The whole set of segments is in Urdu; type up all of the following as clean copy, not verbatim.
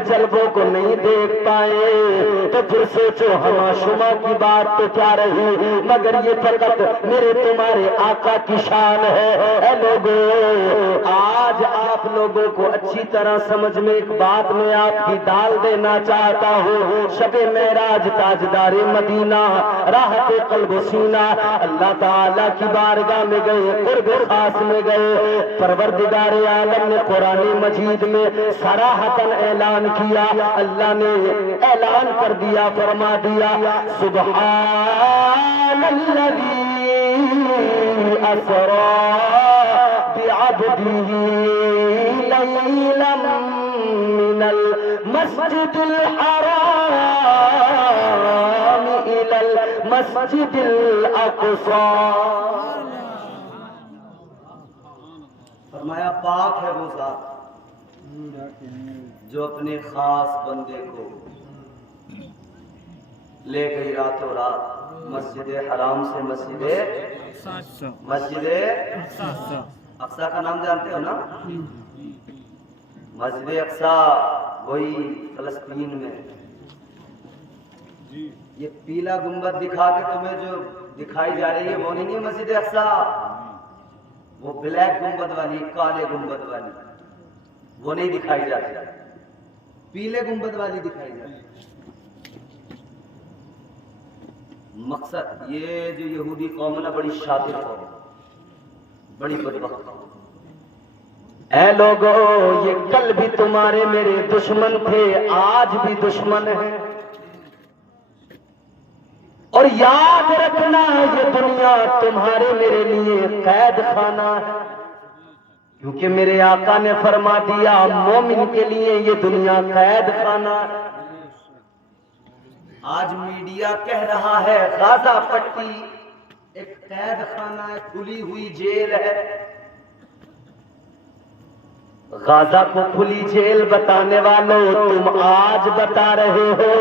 کے جلووں کو نہیں دیکھ پائے تو پھر سوچو ہما شما کی بات تو کیا رہی، مگر یہ فقط میرے تمہارے آقا کی شان ہے۔ اے لوگوں، آج آپ لوگوں کو اچھی طرح سمجھ میں ایک بات میں آپ کی ڈال دینا چاہتا ہوں۔ شب معراج تاجدار مدینہ راحت قلب و سینہ اللہ تعالیٰ کی بارگاہ میں گئے، قرب خاص میں گئے، پروردگار عالم نے قرآن مجید میں صراحتاً اعلان کیا، اللہ نے اعلان کر دیا، فرما دیا سبحان الذی اسری بعبدہ لیلا من المسجد الحرام الى المسجد الاقصی۔ فرمایا پاک ہے وہ ذات جو اپنے خاص بندے کو لے گئی راتوں رات مسجد حرام سے مسجد اقصی کا نام جانتے ہو نا؟ مسجد اقصی وہی فلسطین میں، یہ پیلا گنبد دکھا کے تمہیں جو دکھائی جا رہی ہے وہ نہیں ہے مسجد اقصی، وہ بلیک گنبد والی، کالے گنبد والی وہ نہیں دکھائی جاتی، پیلے گنبد والی دکھائی جاتی۔ مقصد یہ جو یہودی قوم ہے نا بڑی شاطر قوم، بڑی بدبخت قوم۔ اے لوگو، یہ کل بھی تمہارے میرے دشمن تھے، آج بھی دشمن ہیں، اور یاد رکھنا یہ دنیا تمہارے میرے لیے قید خانہ ہے، کیونکہ میرے آقا نے فرما دیا مومن کے لیے یہ دنیا قید خانہ ہے۔ آج میڈیا کہہ رہا ہے غازہ پٹی ایک قید خانہ ہے، کھلی ہوئی جیل ہے۔ غازہ کو کھلی جیل بتانے والوں تم آج بتا رہے ہو،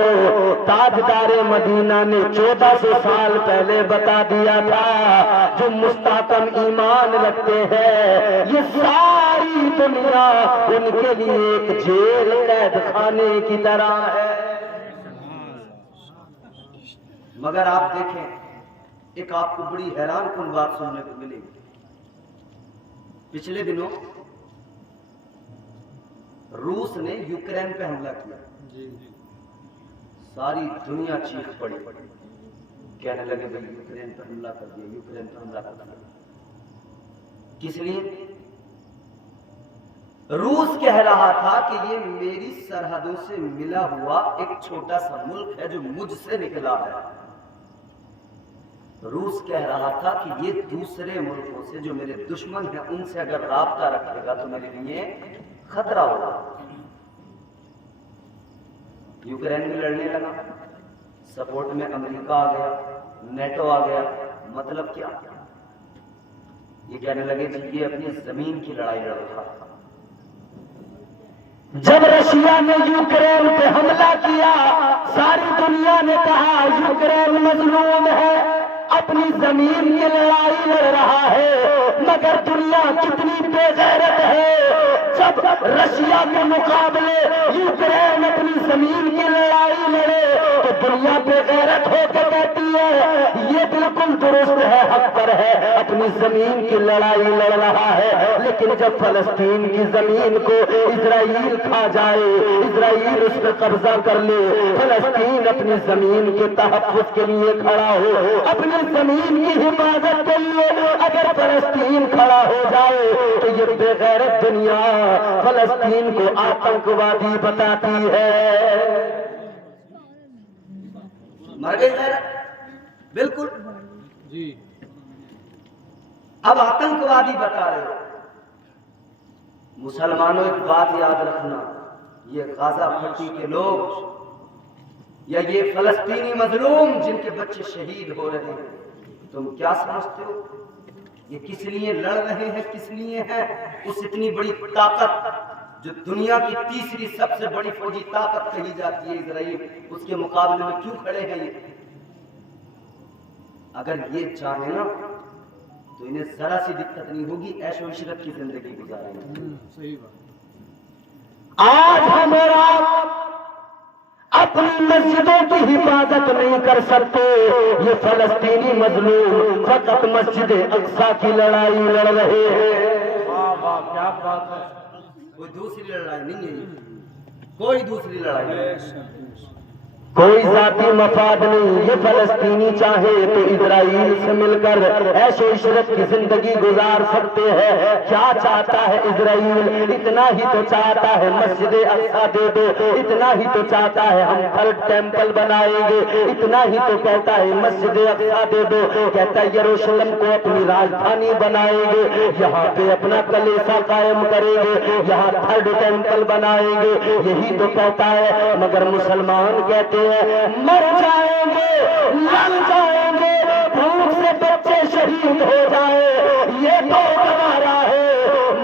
تاجدار مدینہ نے 1400 سال پہلے بتا دیا تھا، جو مستحکم ایمان رکھتے ہیں یہ ساری دنیا ان کے لیے ایک جیل قید خانے کی طرح ہے۔ مگر آپ دیکھیں ایک آپ کو بڑی حیران کن بات سننے کو ملے گی۔ پچھلے دنوں روس نے یوکرین پہ حملہ کیا، ساری دنیا چیخ پڑی، کہنے لگے بھائی یوکرین پہ حملہ کر دیا، یوکرین پہ حملہ کر دیا۔ کس لیے؟ روس کہہ رہا تھا کہ یہ میری سرحدوں سے ملا ہوا ایک چھوٹا سا ملک ہے جو مجھ سے نکلا ہے۔ روس کہہ رہا تھا کہ یہ دوسرے ملکوں سے جو میرے دشمن ہیں ان سے اگر رابطہ رکھے گا تو میرے لیے خطرہ ہوگا۔ یوکرین میں لڑنے لگا، سپورٹ میں امریکہ آ گیا، نیٹو آ گیا۔ مطلب کیا؟ یہ کہنے لگے جی یہ اپنی زمین کی لڑائی لڑ رہا ہے۔ جب رشیا نے یوکرین پہ حملہ کیا ساری دنیا نے کہا یوکرین مظلوم ہے، اپنی زمین کی لڑائی لڑ رہا ہے، مگر دنیا کتنی بے غیرت ہے، جب رشیا کے مقابلے یوکرین اپنی زمین کی لڑائی لڑے تو دنیا بے غیرت ہو کے کہتی ہے یہ بالکل درست ہے، حق پر ہے، اپنی زمین کی لڑائی لڑ رہا ہے۔ لیکن جب فلسطین کی زمین کو اسرائیل کھا جائے، اسرائیل اس پہ قبضہ کر لے، فلسطین اپنی زمین کے تحفظ کے لیے کھڑا ہو، اپنی زمین کی حفاظت کے لیے اگر فلسطین کھڑا ہو جائے تو یہ بے غیرت دنیا فلسطین کو آتنکوادی بتاتی ہے۔ مر گئی غیرت بالکل جی۔ اب آتنکوادی بتا رہے ہو۔ مسلمانوں ایک بات یاد رکھنا، یہ غازہ پٹی کے لوگ یا یہ فلسطینی مظلوم جن کے بچے شہید ہو رہے ہیں، تم کیا سمجھتے ہو یہ کس لیے لڑ رہے ہیں، کس لیے ہیں؟ اس اتنی بڑی طاقت جو دنیا کی تیسری سب سے بڑی فوجی طاقت کہی جاتی ہے اسرائیل، اس کے مقابلے میں کیوں کھڑے ہیں یہ؟ اگر یہ چاہیں نا تو انہیں ذرا سی دقت نہیں ہوگی، عیش و عشرت کی زندگی گزاریں گے۔ آج ہم اور آپ اپنی مسجدوں کی حفاظت نہیں کر سکتے، یہ فلسطینی مظلوم فقط مسجد اقصی کی لڑائی لڑ رہے ہیں۔ کیا بات ہے، کوئی دوسری لڑائی نہیں ہے، کوئی دوسری لڑائی نہیں، کوئی ذاتی مفاد نہیں۔ یہ فلسطینی چاہے تو اسرائیل سے مل کر عیش و عشرت کی زندگی گزار سکتے ہیں۔ کیا چاہتا ہے اسرائیل؟ اتنا ہی تو چاہتا ہے مسجد اقصی دے دو، اتنا ہی تو چاہتا ہے ہم تھرڈ ٹیمپل بنائیں گے، اتنا ہی تو کہتا ہے مسجد اقصی دے دو، کہتا ہے یروشلم کو اپنی راجدھانی بنائیں گے، یہاں پہ اپنا کلیسا قائم کریں گے، یہاں تھرڈ ٹیمپل بنائیں گے، یہی تو کہتا ہے۔ مگر مسلمان کہتے ہیں مر جائیں گے، لڑ جائیں گے، بھوک سے بچے شہید ہو جائے، یہ تو ہمارا ہے،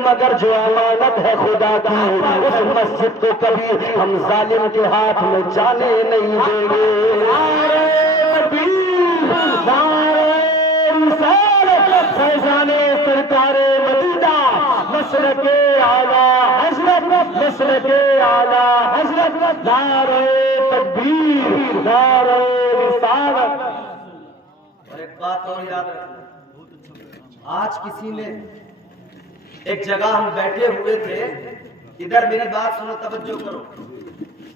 مگر جو امانت ہے خدا کی اس مسجد کو کبھی ہم ظالم کے ہاتھ میں جانے نہیں دیں گے۔ فیضان سرکار مدینہ، مسلک اعلیٰ حضرت، مسلک اعلیٰ حضرت، نعرہ تکبیر، نعرہ رسالت۔ اور ایک بات اور یاد رکھنا، آج کسی نے ایک جگہ ہم بیٹھے ہوئے تھے، ادھر میری بات سنو، توجہ کرو،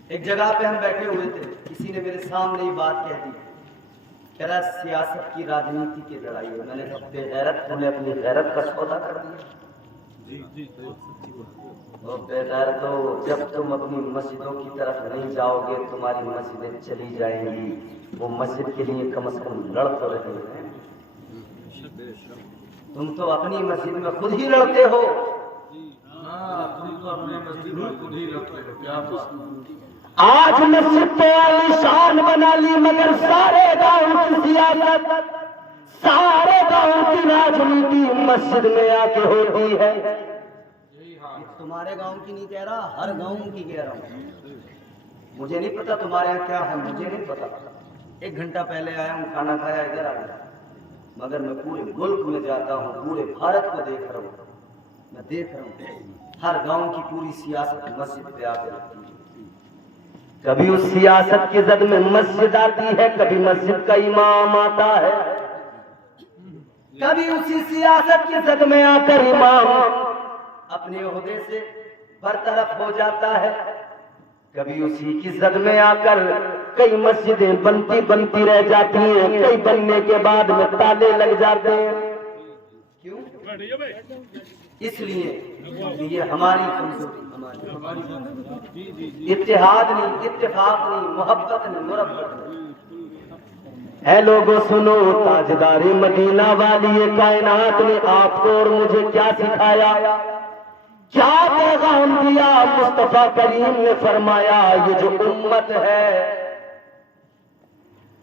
ایک جگہ پہ ہم بیٹھے ہوئے تھے، کسی نے میرے سامنے یہ بات کہہ دی، کہہ رہا سیاست کی راجنیتی کی لڑائی ہے۔ میں نے کہا بے غیرت، تم نے اپنی غیرت کا سودا کر دیا۔ اور بے غیرتو، جب تم اپنی مسجدوں کی طرف نہیں جاؤ گے تمہاری مسجدیں چلی جائیں گی۔ وہ مسجد کے لیے کم از کم لڑ تو رہے ہیں، تم تو اپنی مسجد میں خود ہی لڑتے ہو۔ آج مسجد تو عالیشان بنا لی، مگر سارے گاؤں کی سیاست، سارے گاؤں کی راجنیتی مسجد میں آ کے ہوتی ہے۔ تمہارے گاؤں کی نہیں کہہ رہا، ہر گاؤں کی کہہ رہا ہوں۔ مجھے نہیں پتا تمہارے یہاں کیا ہے، مجھے نہیں پتا، 1 گھنٹہ پہلے آیا ہوں، کھانا کھایا، ادھر آ گیا، مگر میں پورے ملک میں جاتا ہوں، پورے بھارت کو دیکھ رہا ہوں، میں دیکھ رہا ہوں ہر گاؤں کی پوری سیاست مسجد پہ آ کے رکھتی ہے۔ کبھی اس سیاست کی زد میں مسجد آتی ہے، کبھی مسجد کا امام آتا ہے، کبھی اسی سیاست کی زد میں آ کر امام اپنے عہدے سے برطرف ہو جاتا ہے، کبھی اسی کی زد میں آ کر کئی مسجدیں بنتی رہ جاتی ہیں، کئی بننے کے بعد میں تالے لگ جاتے ہیں۔ کیوں؟ اس لیے کہ یہ ہماری کمزوری، اتحاد نہیں، اتفاق نہیں، محبت نہیں، مربت نہیں۔ اے لوگوں سنو، تاجدار مدینہ والی کائنات نے آپ کو اور مجھے کیا سکھایا، کیا پیغام دیا؟ مصطفیٰ کریم نے فرمایا یہ جو امت ہے،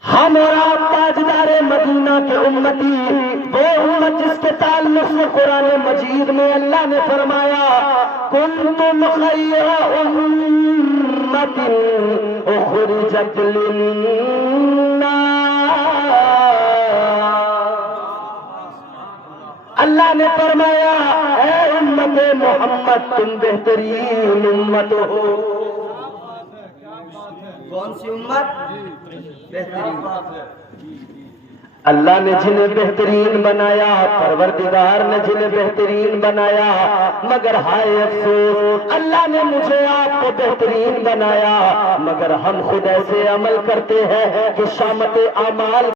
ہم اور آپ تاجدار مدینہ کے امتی، وہ امت جس کے تعلق سے قرآن مجید میں اللہ نے فرمایا کنتم خیر امت اخرجت للناس۔ اللہ نے فرمایا اے امت محمد تم بہترین امت ہو۔ کون سی امت؟ بہترین۔ اللہ نے جنہیں بہترین بنایا، پروردگار نے جنہیں بہترین بنایا، مگر ہائے افسوس اللہ نے مجھے آپ کو بہترین بنایا، مگر ہم خود ایسے عمل کرتے ہیں کہ شامت اعمال